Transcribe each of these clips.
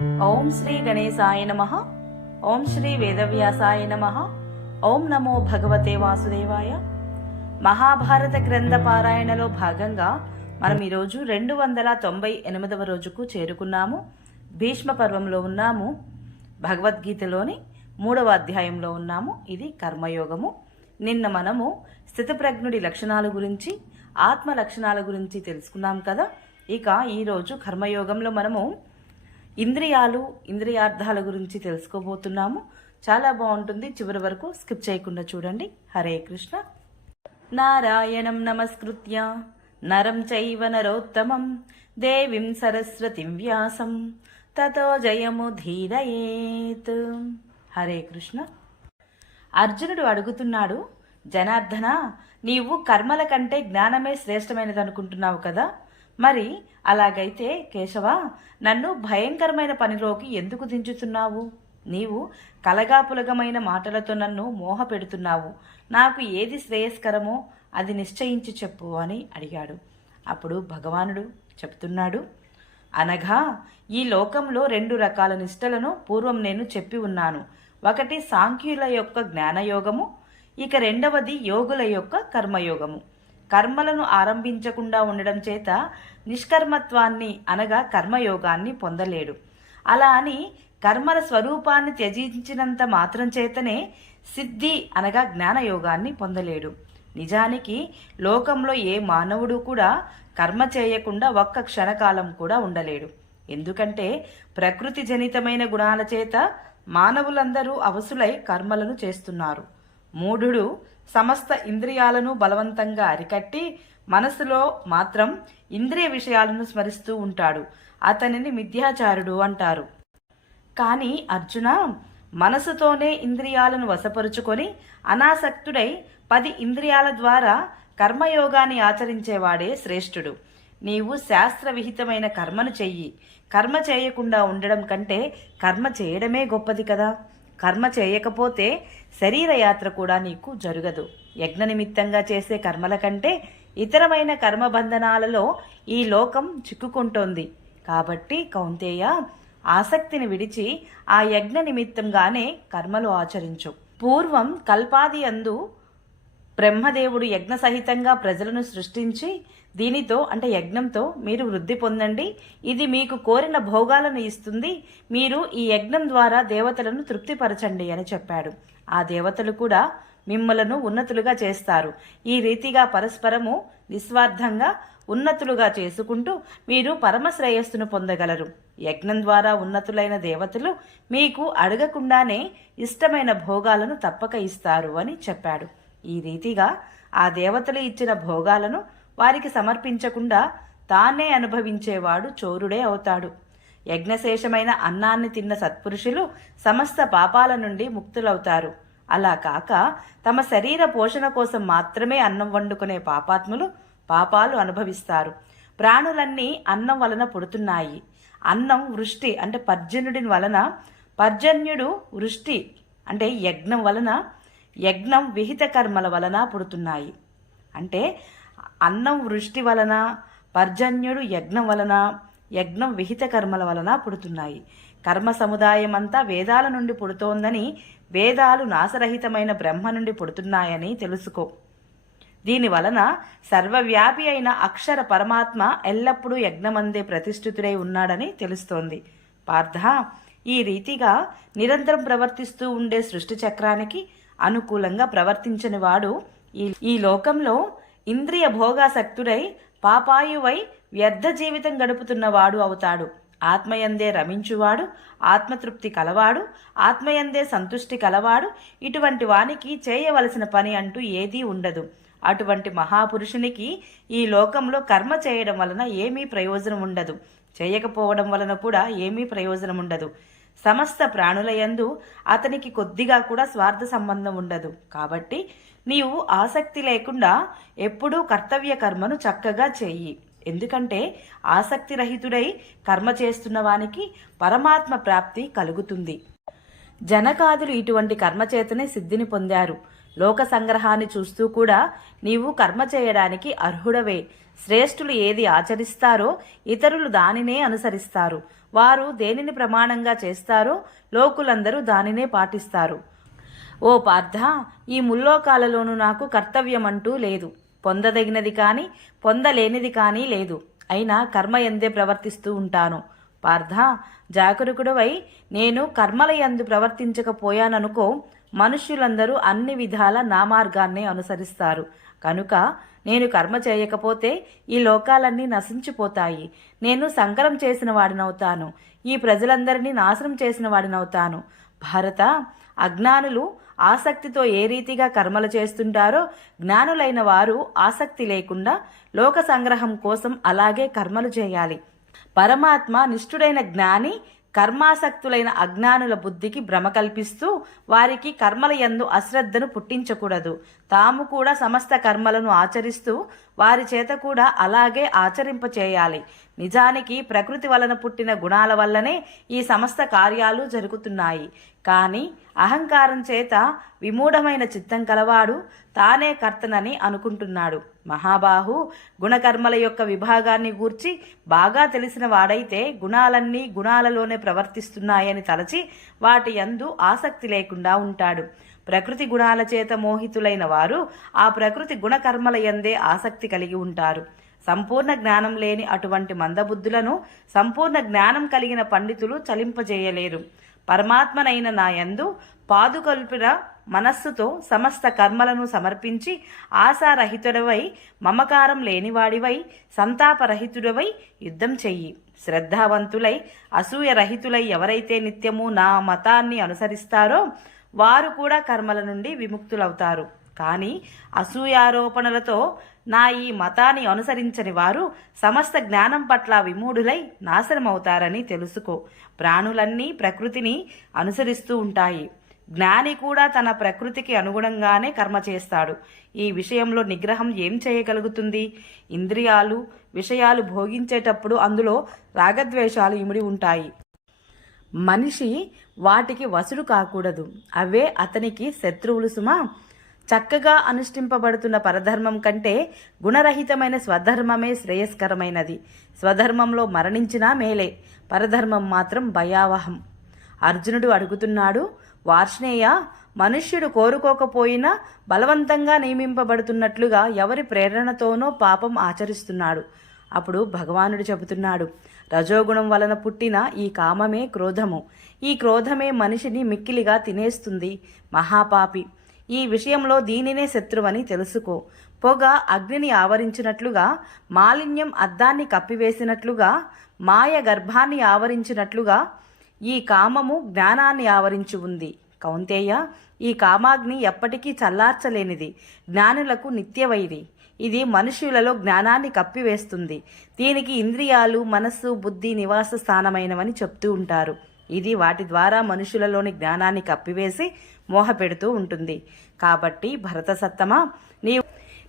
ఓం శ్రీ గణేశాయ నమః. ఓం శ్రీ వేదవ్యాసాయ నమః. ఓం నమో భగవతే వాసుదేవాయ. మహాభారత గ్రంథ పారాయణలో భాగంగా మనం ఈరోజు 298వ రోజుకు చేరుకున్నాము. భీష్మ పర్వంలో ఉన్నాము. భగవద్గీతలోని 3వ అధ్యాయంలో ఉన్నాము. ఇది కర్మయోగము. నిన్న మనము స్థితప్రజ్ఞుడి లక్షణాల గురించి, ఆత్మ లక్షణాల గురించి తెలుసుకున్నాం కదా. ఇక ఈరోజు కర్మయోగంలో మనము ఇంద్రియాలు, ఇంద్రియార్థాల గురించి తెలుసుకోబోతున్నాము. చాలా బాగుంటుంది, చివరి వరకు స్కిప్ చేయకుండా చూడండి. హరే కృష్ణ. నారాయణం నమస్కృత్య నరం చైవ నరోత్తమం దేవీం సరస్వతిం వ్యాసం తతో జయముధీరయేత్. హరే కృష్ణ. అర్జునుడు అడుగుతున్నాడు, జనార్దన, నీవు కర్మల కంటే జ్ఞానమే శ్రేష్టమైనది అనుకుంటున్నావు కదా. మరి అలాగైతే కేశవ, నన్ను భయంకరమైన పనిలోకి ఎందుకు దించుతున్నావు? నీవు కలగాపులగమైన మాటలతో నన్ను మోహ పెడుతున్నావు. నాకు ఏది శ్రేయస్కరమో అది నిశ్చయించి చెప్పు అని అడిగాడు. అప్పుడు భగవానుడు చెప్తున్నాడు, అనగా ఈ లోకంలో 2 రకాల నిష్టలను పూర్వం నేను చెప్పి ఉన్నాను. ఒకటి సాంఖ్యుల యొక్క జ్ఞానయోగము, ఇక రెండవది యోగుల యొక్క కర్మయోగము. కర్మలను ఆరంభించకుండా ఉండడం చేత నిష్కర్మత్వాన్ని అనగా కర్మయోగాన్ని పొందలేడు. అలా అని కర్మల స్వరూపాన్ని త్యజించినంత మాత్రం చేతనే సిద్ధి అనగా జ్ఞానయోగాన్ని పొందలేడు. నిజానికి లోకంలో ఏ మానవుడు కూడా కర్మ చేయకుండా ఒక్క క్షణకాలం కూడా ఉండలేడు. ఎందుకంటే ప్రకృతి జనితమైన గుణాల చేత మానవులందరూ అవసులై కర్మలను చేస్తున్నారు. మూఢుడు సమస్త ఇంద్రియాలను బలవంతంగా అరికట్టి మనసులో మాత్రం ఇంద్రియ విషయాలను స్మరిస్తూ ఉంటాడు. అతనిని మిథ్యాచారుడు అంటారు. కానీ అర్జున, మనసుతోనే ఇంద్రియాలను వశపరుచుకొని అనాసక్తుడై 10 ఇంద్రియాల ద్వారా కర్మయోగాన్ని ఆచరించేవాడే శ్రేష్ఠుడు. నీవు శాస్త్రవిహితమైన కర్మను చెయ్యి. కర్మ చేయకుండా ఉండడం కంటే కర్మ చేయడమే గొప్పది కదా. కర్మ చేయకపోతే శరీరయాత్ర కూడా నీకు జరగదు. యజ్ఞ నిమిత్తంగా చేసే కర్మల కంటే ఇతరమైన కర్మబంధనాలలో ఈ లోకం చిక్కుకుంటోంది. కాబట్టి కౌంతేయ, ఆసక్తిని విడిచి ఆ యజ్ఞ నిమిత్తంగానే కర్మలు ఆచరించు. పూర్వం కల్పాది అందు బ్రహ్మదేవుడు యజ్ఞ సహితంగా ప్రజలను సృష్టించి దీనితో అంటే యజ్ఞంతో మీరు వృద్ధి పొందండి, ఇది మీకు కోరిన భోగాలను ఇస్తుంది, మీరు ఈ యజ్ఞం ద్వారా దేవతలను తృప్తిపరచండి అని చెప్పాడు. ఆ దేవతలు కూడా మిమ్మలను ఉన్నతులుగా చేస్తారు. ఈ రీతిగా పరస్పరము నిస్వార్థంగా ఉన్నతులుగా చేసుకుంటూ మీరు పరమశ్రేయస్సును పొందగలరు. యజ్ఞం ద్వారా ఉన్నతులైన దేవతలు మీకు అడగకుండానే ఇష్టమైన భోగాలను తప్పక ఇస్తారు అని చెప్పాడు. ఈ రీతిగా ఆ దేవతలు ఇచ్చిన భోగాలను వారికి సమర్పించకుండా తానే అనుభవించేవాడు చోరుడే అవుతాడు. యజ్ఞశేషమైన అన్నాన్ని తిన్న సత్పురుషులు సమస్త పాపాల నుండి ముక్తులవుతారు. అలా కాక తమ శరీర పోషణ కోసం మాత్రమే అన్నం వండుకునే పాపాత్ములు పాపాలు అనుభవిస్తారు. ప్రాణులన్నీ అన్నం వలన పుడుతున్నాయి. అన్నం వృష్టి అంటే పర్జన్యుడి వలన, పర్జన్యుడు వృష్టి అంటే యజ్ఞం వలన, యజ్ఞం విహిత కర్మల వలన పుడుతున్నాయి. అంటే అన్నం వృష్టి వలన, పర్జన్యుడు యజ్ఞం వలన, యజ్ఞం విహిత కర్మల వలన పుడుతున్నాయి. కర్మ సముదాయం అంతా వేదాల నుండి పుడుతోందని, వేదాలు నాశరహితమైన బ్రహ్మ నుండి పుడుతున్నాయని తెలుసుకో. దీని వలన సర్వవ్యాపి అయిన అక్షర పరమాత్మ ఎల్లప్పుడూ యజ్ఞమందే ప్రతిష్ఠితుడై ఉన్నాడని తెలుస్తోంది. పార్థ, ఈ రీతిగా నిరంతరం ప్రవర్తిస్తూ ఉండే సృష్టి చక్రానికి అనుకూలంగా ప్రవర్తించని వాడు ఈ లోకంలో ఇంద్రియ భోగాసక్తుడై పాపాయువై వ్యర్థ జీవితం గడుపుతున్నవాడు అవుతాడు. ఆత్మయందే రమించువాడు, ఆత్మతృప్తి కలవాడు, ఆత్మయందే సంతుష్టి కలవాడు, ఇటువంటి వానికి చేయవలసిన పని అంటూ ఏదీ ఉండదు. అటువంటి మహాపురుషునికి ఈ లోకంలో కర్మ చేయడం వలన ఏమీ ప్రయోజనం ఉండదు. చేయకపోవడం వలన కూడా ఏమీ ప్రయోజనం ఉండదు. సమస్త ప్రాణులయందు అతనికి కొద్దిగా కూడా స్వార్థ సంబంధం ఉండదు. కాబట్టి నీవు ఆసక్తి లేకుండా ఎప్పుడూ కర్తవ్య కర్మను చక్కగా చెయ్యి. ఎందుకంటే ఆసక్తి రహితుడై కర్మ చేస్తున్న వానికి పరమాత్మ ప్రాప్తి కలుగుతుంది. జనకాదులు ఇటువంటి కర్మచేతనే సిద్ధిని పొందారు. లోక సంగ్రహాన్ని చూస్తూ కూడా నీవు కర్మ చేయడానికి అర్హుడవే. శ్రేష్ఠులు ఏది ఆచరిస్తారో ఇతరులు దానినే అనుసరిస్తారు. వారు దేనిని ప్రమాణంగా చేస్తారో లోకులందరూ దానినే పాటిస్తారు. ఓ పార్థ, ఈ ముల్లోకాలలోనూ నాకు కర్తవ్యమంటూ లేదు. పొందదగినది కానీ పొందలేనిది కానీ లేదు. అయినా కర్మ ఎందే ప్రవర్తిస్తూ ఉంటాను. పార్థ, జాగరూకుడవై నేను కర్మల యందు ప్రవర్తించకపోయాననుకో, మనుష్యులందరూ అన్ని విధాల నా మార్గాన్నే అనుసరిస్తారు. కనుక నేను కర్మ చేయకపోతే ఈ లోకాలన్నీ నశించిపోతాయి. నేను సంకరం చేసిన వాడినవుతాను. ఈ ప్రజలందరినీ నాశనం చేసిన వాడినవుతాను. భారత, అజ్ఞానులు ఆసక్తితో ఏ రీతిగా కర్మలు చేస్తుంటారో జ్ఞానులైన వారు ఆసక్తి లేకుండా లోక సంగ్రహం కోసం అలాగే కర్మలు చేయాలి. పరమాత్మ నిష్ఠుడైన జ్ఞాని కర్మాసక్తులైన అజ్ఞానుల బుద్ధికి భ్రమ కల్పిస్తూ వారికి కర్మల యందు అశ్రద్ధను పుట్టించకూడదు. తాము కూడా సమస్త కర్మలను ఆచరిస్తూ వారి చేత కూడా అలాగే ఆచరింపచేయాలి. నిజానికి ప్రకృతి వలన పుట్టిన గుణాల వల్లనే ఈ సమస్త కార్యాలు జరుగుతున్నాయి. కానీ అహంకారం చేత విమూఢమైన చిత్తం కలవాడు తానే కర్తనని అనుకుంటున్నాడు. మహాబాహు, గుణకర్మల యొక్క విభాగాన్ని గూర్చి బాగా తెలిసిన వాడైతే గుణాలన్నీ గుణాలలోనే ప్రవర్తిస్తున్నాయని తలచి వాటి యందు ఆసక్తి లేకుండా ఉంటాడు. ప్రకృతి గుణాల చేత మోహితులైన వారు ఆ ప్రకృతి గుణకర్మల యందే ఆసక్తి కలిగి ఉంటారు. సంపూర్ణ జ్ఞానం లేని అటువంటి మందబుద్ధులను సంపూర్ణ జ్ఞానం కలిగిన పండితులు చలింపజేయలేరు. పరమాత్మనైన నా యందు పాదుకొల్పిన మనస్సుతో సమస్త కర్మలను సమర్పించి ఆశారహితుడవై, మమకారం లేనివాడివై, సంతాపరహితుడవై యుద్ధం చెయ్యి. శ్రద్ధావంతులై అసూయరహితులై ఎవరైతే నిత్యము నా మతాన్ని అనుసరిస్తారో వారు కూడా కర్మల నుండి విముక్తులవుతారు. కానీ అసూయారోపణలతో నా ఈ మతాన్ని అనుసరించని వారు సమస్త జ్ఞానం పట్ల విమూఢులై నాశనమవుతారని తెలుసుకో. ప్రాణులన్నీ ప్రకృతిని అనుసరిస్తూ ఉంటాయి. జ్ఞాని కూడా తన ప్రకృతికి అనుగుణంగానే కర్మ చేస్తాడు. ఈ విషయంలో నిగ్రహం ఏం చేయగలుగుతుంది? ఇంద్రియాలు విషయాలు భోగించేటప్పుడు అందులో రాగద్వేషాలు ఇమిడి ఉంటాయి. మనిషి వాటికి వశుడు కాకూడదు. అవే అతనికి శత్రువులు సుమా. చక్కగా అనుష్ఠింపబడుతున్న పరధర్మం కంటే గుణరహితమైన స్వధర్మమే శ్రేయస్కరమైనది. స్వధర్మంలో మరణించినా మేలే, పరధర్మం మాత్రం భయావహం. అర్జునుడు అడుగుతున్నాడు, వార్ష్ణేయ, మనుష్యుడు కోరుకోకపోయినా బలవంతంగా నియమింపబడుతున్నట్లుగా ఎవరి ప్రేరణతోనో పాపం ఆచరిస్తున్నాడు. అప్పుడు భగవానుడు చెబుతున్నాడు, రజోగుణం వలన పుట్టిన ఈ కామమే క్రోధము. ఈ క్రోధమే మనిషిని మిక్కిలిగా తినేస్తుంది. మహాపాపి, ఈ విషయంలో దీనినే శత్రువని తెలుసుకో. పొగ అగ్నిని ఆవరించినట్లుగా, మాలిన్యం అద్దాన్ని కప్పివేసినట్లుగా, మాయ గర్భాన్ని ఆవరించినట్లుగా ఈ కామము జ్ఞానాన్ని ఆవరించి ఉంది. కౌంతేయ, ఈ కామాగ్ని ఎప్పటికీ చల్లార్చలేనిది, జ్ఞానులకు నిత్యవైరి. ఇది మనుష్యులలో జ్ఞానాన్ని కప్పివేస్తుంది. దీనికి ఇంద్రియాలు, మనస్సు, బుద్ధి నివాస స్థానమైనవని చెప్తూ ఉంటారు. ఇది వాటి ద్వారా మనుషులలోని జ్ఞానాన్ని కప్పివేసి మోహపెడుతూ ఉంటుంది. కాబట్టి భరత సత్తమా,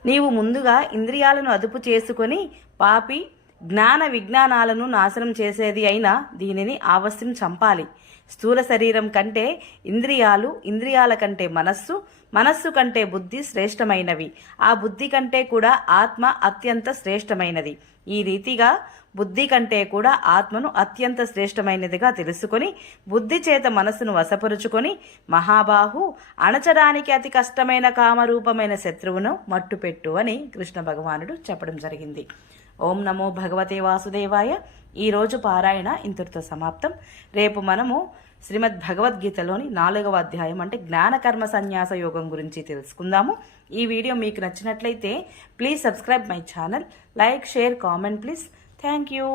నీవు ముందుగా ఇంద్రియాలను అదుపు చేసుకొని పాపి జ్ఞాన విజ్ఞానాలను నాశనం చేసేది అయినా దీనిని ఆవశ్యం చంపాలి. స్థూల శరీరం కంటే ఇంద్రియాలు, ఇంద్రియాల కంటే మనస్సు, మనస్సు కంటే బుద్ధి శ్రేష్టమైనవి. ఆ బుద్ధి కంటే కూడా ఆత్మ అత్యంత శ్రేష్టమైనది. ఈ రీతిగా బుద్ధి కంటే కూడా ఆత్మను అత్యంత శ్రేష్టమైనదిగా తెలుసుకొని బుద్ధి చేత మనస్సును వశపరుచుకొని మహాబాహు, అణచడానికి అతి కష్టమైన కామరూపమైన శత్రువును మట్టుపెట్టు అని కృష్ణ భగవానుడు చెప్పడం జరిగింది. ఓం నమో భగవతే వాసుదేవాయ. ఈరోజు పారాయణ ఇంతటితో సమాప్తం. రేపు మనము శ్రీమద్ భగవద్గీతలోని 4వ అధ్యాయం అంటే జ్ఞానకర్మ సన్యాస యోగం గురించి తెలుసుకుందాము. ఈ వీడియో మీకు నచ్చినట్లయితే please subscribe my channel, like, share, comment please. Thank you.